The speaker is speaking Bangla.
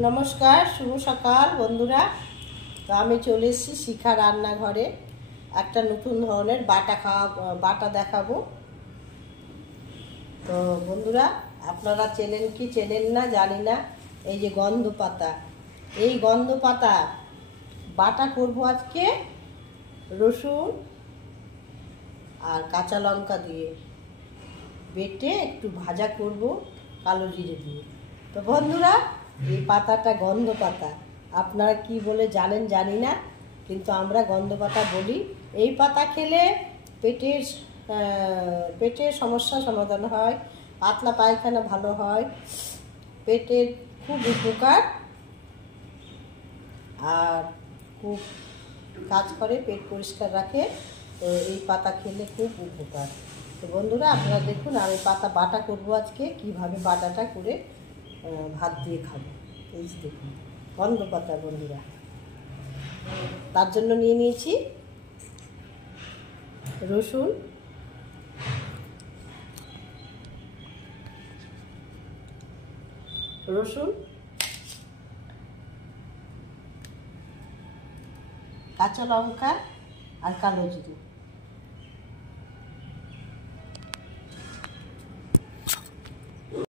নমস্কার, শুভ সকাল বন্ধুরা। তো আমি চলে এসেছি শিখা রান্নাঘরে। একটা নতুন ধরনের বাটা দেখাবো। তো বন্ধুরা, আপনারা চেনেন কি চেনেন না জানি না। এই যে গন্ধ পাতা, এই গন্ধ পাতা বাটা করব আজকে রসুন আর কাঁচা লঙ্কা দিয়ে বেটে একটু ভাজা করব কালো জিরে দিয়ে। তো বন্ধুরা, এই পাতাটা গন্ধ পাতা, আপনারা কি বলে জানেন জানি না, কিন্তু আমরা গন্ধ পাতা বলি। এই পাতা খেলে পেটের সমস্যা সমাধান হয়, পাতলা পায়খানা ভালো হয়, পেটের খুব উপকার আর খুব কাজ করে, পেট পরিষ্কার রাখে। তো এই পাতা খেলে খুব উপকার। তো বন্ধুরা, আপনারা দেখুন আমি পাতা বাটা করব আজকে, কিভাবে বাটাটা করে ভাত দিয়ে খাবো। এই যে দেখুন গন্ধ পাতা বন্ধুরা। তার জন্য নিয়ে নিয়েছি রসুন, কাঁচা লঙ্কা আর কালো জিরে।